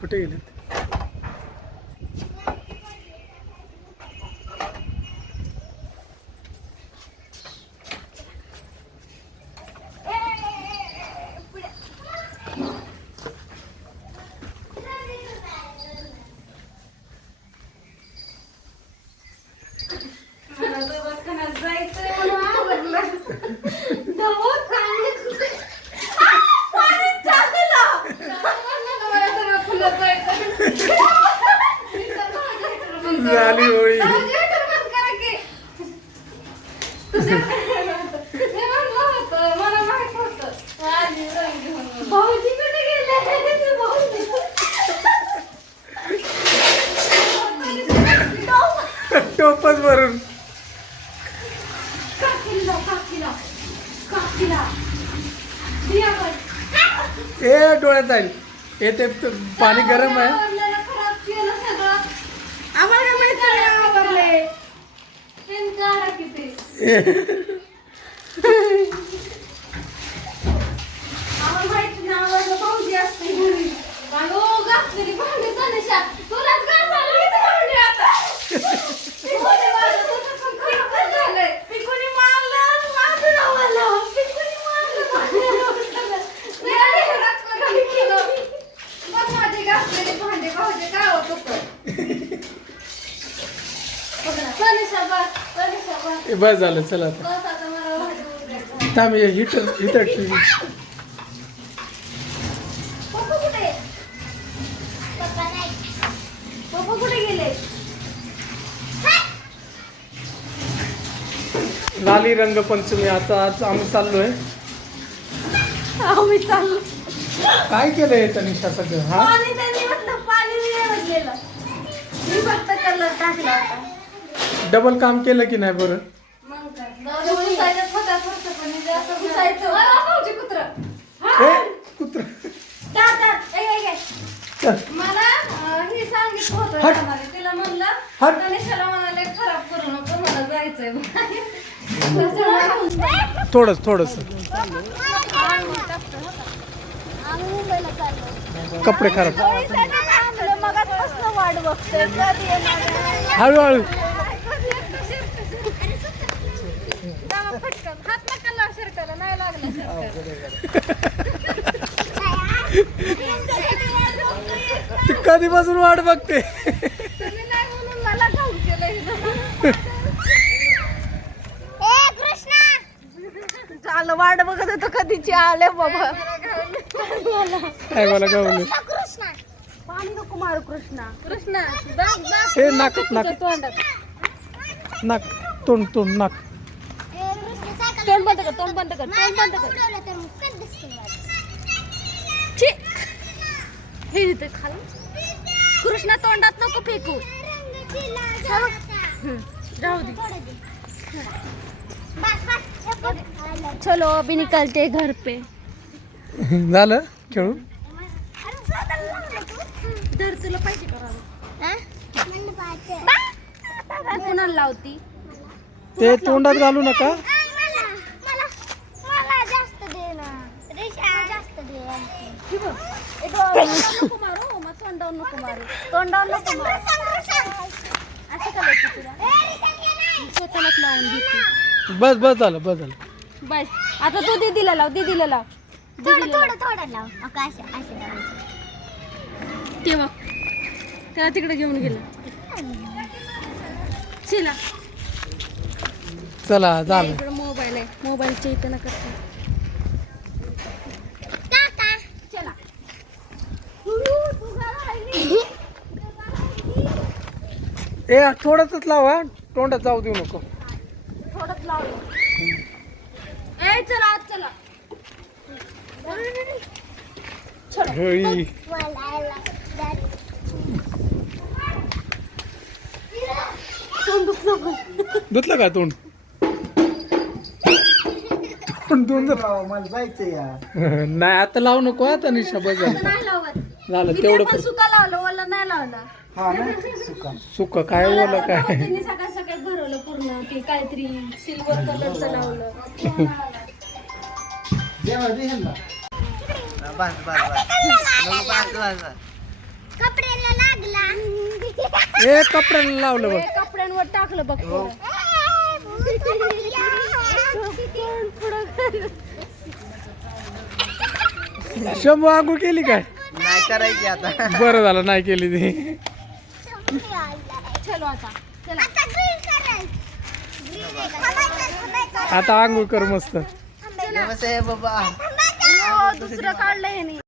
कुठे गेलेत? झाली होळी. टोपच भरून ए डोळ्यात जाईल. येते पाणी गरम आहे. आम्हाला माहिती आवडले आम्हाला माहिती ना आवडलं भाऊजी असते घरी घासलेली भांडी तनिषा तुलाच घासायला इथे भांडी आता झालंय पिकुनी मारलं माझं नावाला पिकुनी मारलं बघ माझे घासलेले भांडे भाऊजी काय होत बस झालं. चला आता थांब. हिटर टीव्ही कुठे गेले? लाली रंगपंचमी. आता आज आम्ही चाललोय. आम्ही चाललो. काय केलंय तनिषा सगळं? हा पाणी त्यांनी म्हटलं पाणी गेलं मी फक्त कलर टाकला होता. डबल काम केलं की नाही बरं? मग काय घुसायचं होता फक्त पण जास्त घुसायचं भाऊजी कुत्र कुत्र चल. मला हे सांगितलं होतं म्हणाले तिला म्हणलं तनिषाला म्हणाले खराब करू नको मला जायचंय थोडस कपडे खराब. वाट बघतोय हळूहळू हात नका लाव शर्टाला नाही लागला ती कधीपासून वाट बघते. तुम्ही नाही म्हणून मला घाऊन केलं झालं वाट बघत होतो कधीची आले बाबा काय मला गावलं. पाणी नको मारू कृष्णा हे नाक तोंड नाक तोंड बंद कर हे इथे खाली कृष्णा तोंडात नको फेकू राहू दे. चलो अभी निकलते घर पे. झालं खेळून. धर तुला पाहिजे कुणाला लावती ते तोंडात घालू नका. तोंडावर नको मारू असं करायचं तुला स्वतःलाच लावून घेते. बस झालं. बस आता तू दीदीला लाव थोडं लाव तेव्हा त्याला तिकडे घेऊन गेलं शिला चला झालं. इकडे मोबाईल आहे मोबाईलच्या इथं नका चला ए थोडंच लावा. तोंडात जाऊ देऊ नको. थोडंच लावलं ए चला आज चला होळी. धुतलं का तोंड? मला जायचं या. नाही आता लावू नको. आता निशा बस झालं. नाही लावत झालं मी तेवढं ते पण सुका लावलं वल्ला नाही लावला. हा ना सुका. सुक काय ओलं काय. त्यांनी सकाळ सकाळ भरवलं पूर्ण ते काहीतरी सिल्वर कलरचं लावलं. जेव्हा दे ह्यांना. बस कपड्याला लागला ए कपड्याला लावलं बघ. हे कपड्यांवर टाकलं बघ हो. शंभू आंघोळ केली काय? नाही करायची आता. बरं झालं नाही केली ती. चलो आता चला आता green करायचं. आता आंघोळ कर मस्त. नमस्ते बाबा. हो, दुसरं काढलंय ह्याने